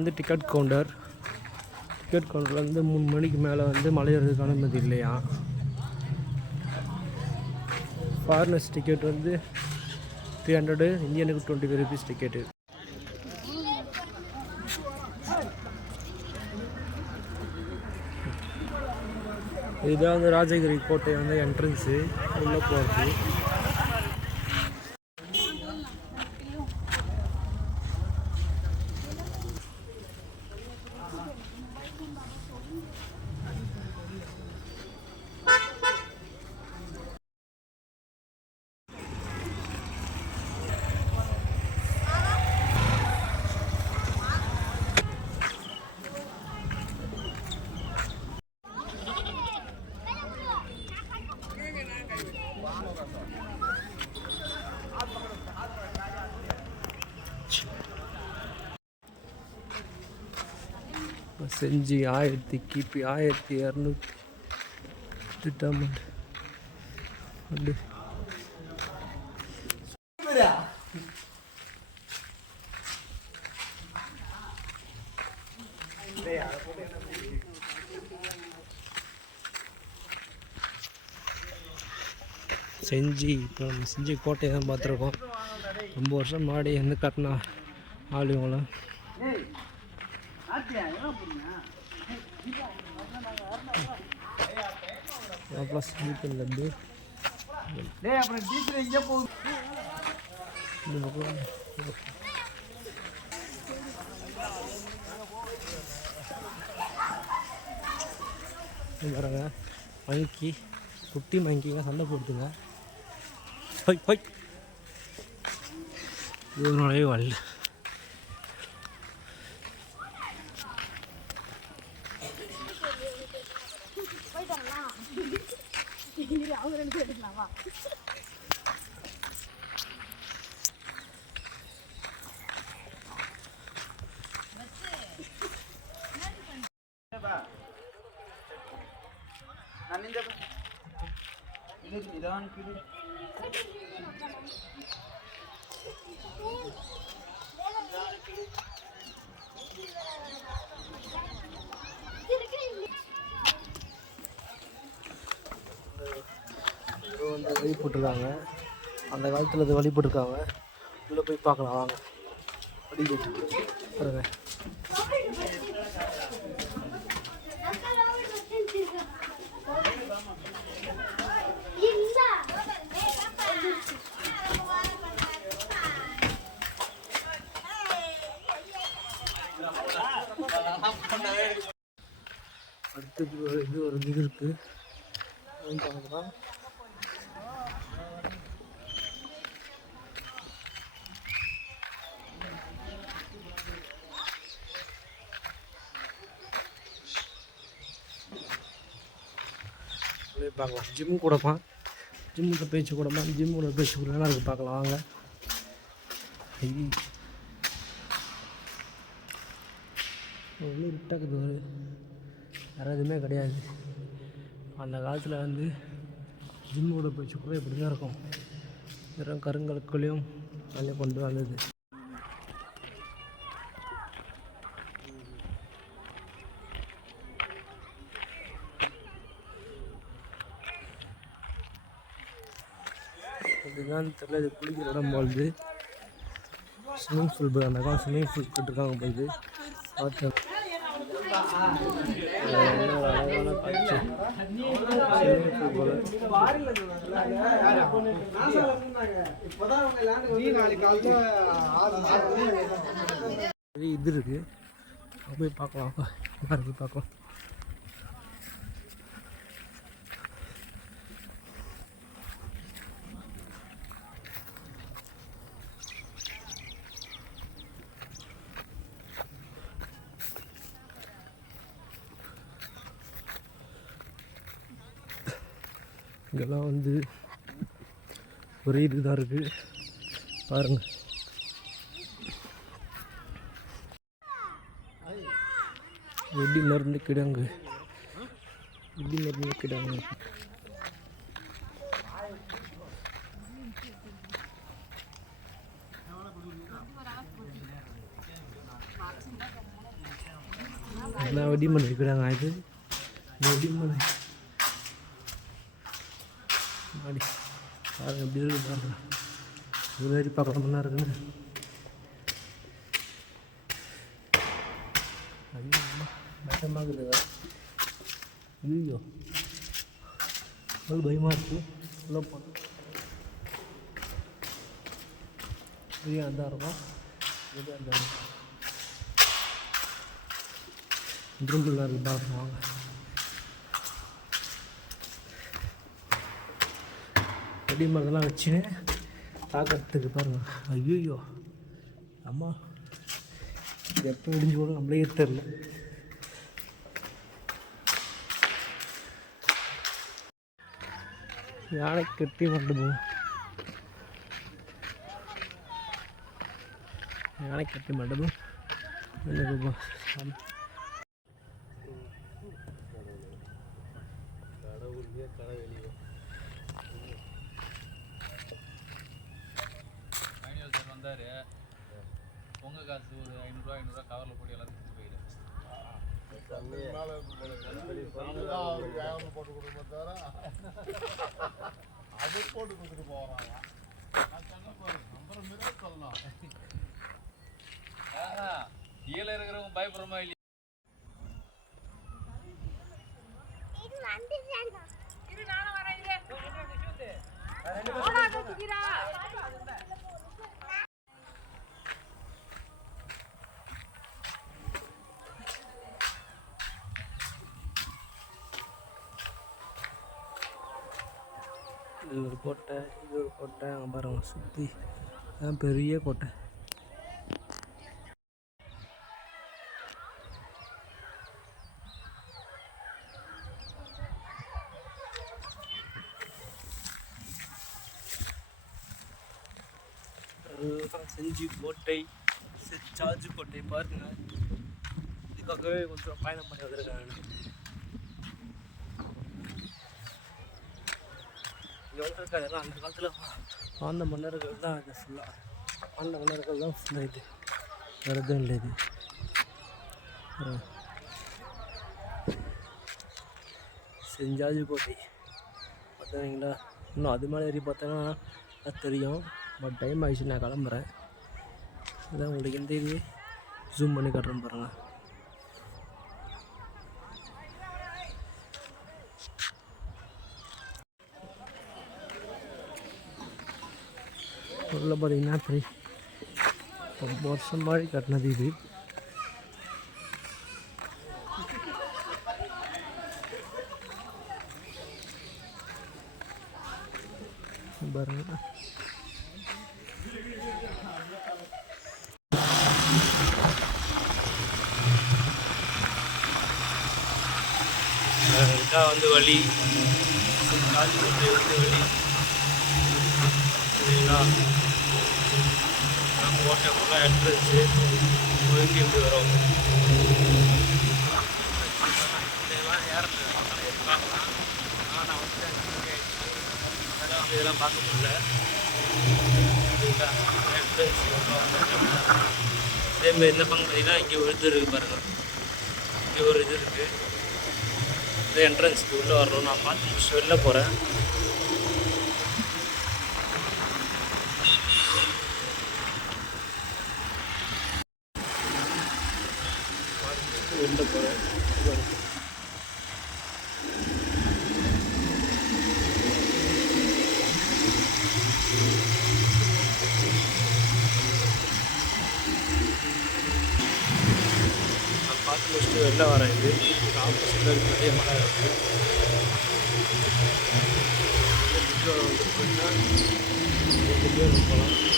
வந்து டிக்கெட் கவுண்டரில் வந்து 3 மணிக்கு மேலே வந்து மலை ஏறதுக்கு அனுமதி இல்லையா. ஃபாரினர்ஸ் டிக்கெட் வந்து 300, இந்தியனுக்கு 25 rupees டிக்கெட்டு. இதுதான் வந்து ராஜகிரி கோட்டை வந்து என்ட்ரன்ஸு உள்ளே போகிறது. செஞ்சி கிபி 1200 திட்டமிட்டு செஞ்சி கோட்டையை தான் பார்த்துருக்கோம். ரொம்ப வருஷம் முன்னாடி எந்த கட்டினா ஆள் இவங்களாம். ப்ளஸ் லட்டு பாருங்க, மங்கி குட்டி மங்கிங்க சண்டை போட்டுங்க. இது நுழைவு வரல. வந்து வழி போட்டிருக்காங்க. அந்த காலத்தில் இது வழி போட்டிருக்காங்க. உள்ளே போய் பார்க்கலாம் வாங்க. வழிபட்டு பாருங்க. அடுத்தது ஒரு இது இருக்குது. பார்க்கலாம். ஜிம் கூடப்பா, ஜிம்மோட பேச்சு கூடப்பா, ஜிம்மோட பேச்சு கூட நல்லா இருக்குது. பார்க்கலாம் வாங்க. ஒன்றும் இருட்டாக்குது, வேறு எதுவுமே கிடையாது. அந்த காலத்தில் வந்து ஜிம்மோட பேச்சு கூட இப்படி தான் இருக்கும். வெறும் கருங்கற்களையும் நல்லா கொண்டு வந்தது. இதுதான் தெரியல, இது குளிக்கிற இடம் போகுது. ஸ்விம்மிங் பூல் போய் அந்த காலம் ஸ்விம்மிங் பூல் கட்டுருக்காங்க போகுது. பார்த்து அழகான காட்சி. ஸ்விம்மிங் பூல் போல இது இருக்கு. போய் பார்க்கலாம், போய் பார்க்கலாம். இங்கெல்லாம் வந்து ஒரே இதுதான் இருக்குது பாருங்கள். வெடி மருந்து கிடங்கு, வெடி மருந்து கிடங்கு. நான் வெடிமண் இருக்கிறாங்க இது வெடிமண் மாடி பாருங்க எப்படி இருக்கு பாருங்க இவ்வளோ பார்க்கலாமண்ணா இருக்குன்னு ஐயோ பயமாகுதுங்க ஐயோ அவ்வளோ பயமாக இருக்குது உள்ள போனோம் ஃப்ரீயாக இருந்தால் இருக்கும் ஃப்ரீயாக இருந்தால் திரும்புள்ள இருக்குது பார்க்கணும் வாங்க வெடி மரத்தெல்லாம் வச்சுன்னு தாக்கிறதுக்கு பாருங்கள் ஐயோ அம்மா இது எப்போ விடிஞ்சு போகணும் நம்மளே தெரில யானை கட்டி மண்டபம் யானை கட்டி மண்டபம் வந்தார் பொங்கல் காசு ஒரு 500 500 கவரில் போட்டு எல்லாத்தையும் போட்டு கொடுக்க தவிர அது போட்டு கொடுத்துட்டு போகிறாங்க நம்பர் மாரி சொல்லலாம் கீழே இருக்கிறவங்க பயப்படுறமா இல்லையா இது ஒரு கோட்டை இது ஒரு கோட்டை அங்கே பாருங்க சுற்றி அதான் பெரிய கோட்டை செஞ்சி கோட்டை சார்ஜ் கோட்டை பாருங்க இதுக்காகவே கொஞ்சம் பயணம் பண்ணி வந்திருக்காங்க இங்கே வந்துருக்காது அந்த காலத்தில் வாழ்ந்த மன்னர்கள் தான் இது ஃபுல்லாக வாழ்ந்த மன்னர்கள் தான் ஃபுல்லாக இது வேறு எதுவும் இல்லை இது செஞ்சாஜி கோட்டை பார்த்தீங்களா இன்னும் அது மேலே ஏறி பார்த்தோன்னா அது தெரியும் பட் டைம் ஆகிடுச்சு நான் கிளம்புறேன் அதான் உங்களுக்கு எந்த இது ஜூம் பண்ணி காட்டுறேன் பாருங்கள் உள்ள பார்த்தீங்கன்னா பெரிய ரொம்ப வருஷம் மாதிரி கட்டினது இது பாருங்க இதான் வந்து வழி வந்து வழி சரிங்களா கோட்டை ஃபுல்லாக என்ட்ரன்ஸு ஒழுங்கி எப்படி வரும் இதெல்லாம் ஏறல நான் வந்து இதெல்லாம் பார்க்க முடியல என்ட்ரன்ஸ் அதேமாதிரி இந்த பகுதினா இங்கே ஒரு இது இருக்குது பாருங்கள் இங்கே ஒரு இது இருக்குது இது என்ட்ரன்ஸ்க்கு உள்ளே வரணும் நான் பார்த்து முடிச்சு வெளில போகிறேன் வெளில போகிறேன் நான் பார்த்து முடிச்சுட்டு வெளில வரேன் இது ஆப்போசிட்டில் இருக்க நிறைய மழை இருக்குது வந்து போயிட்டா போகலாம்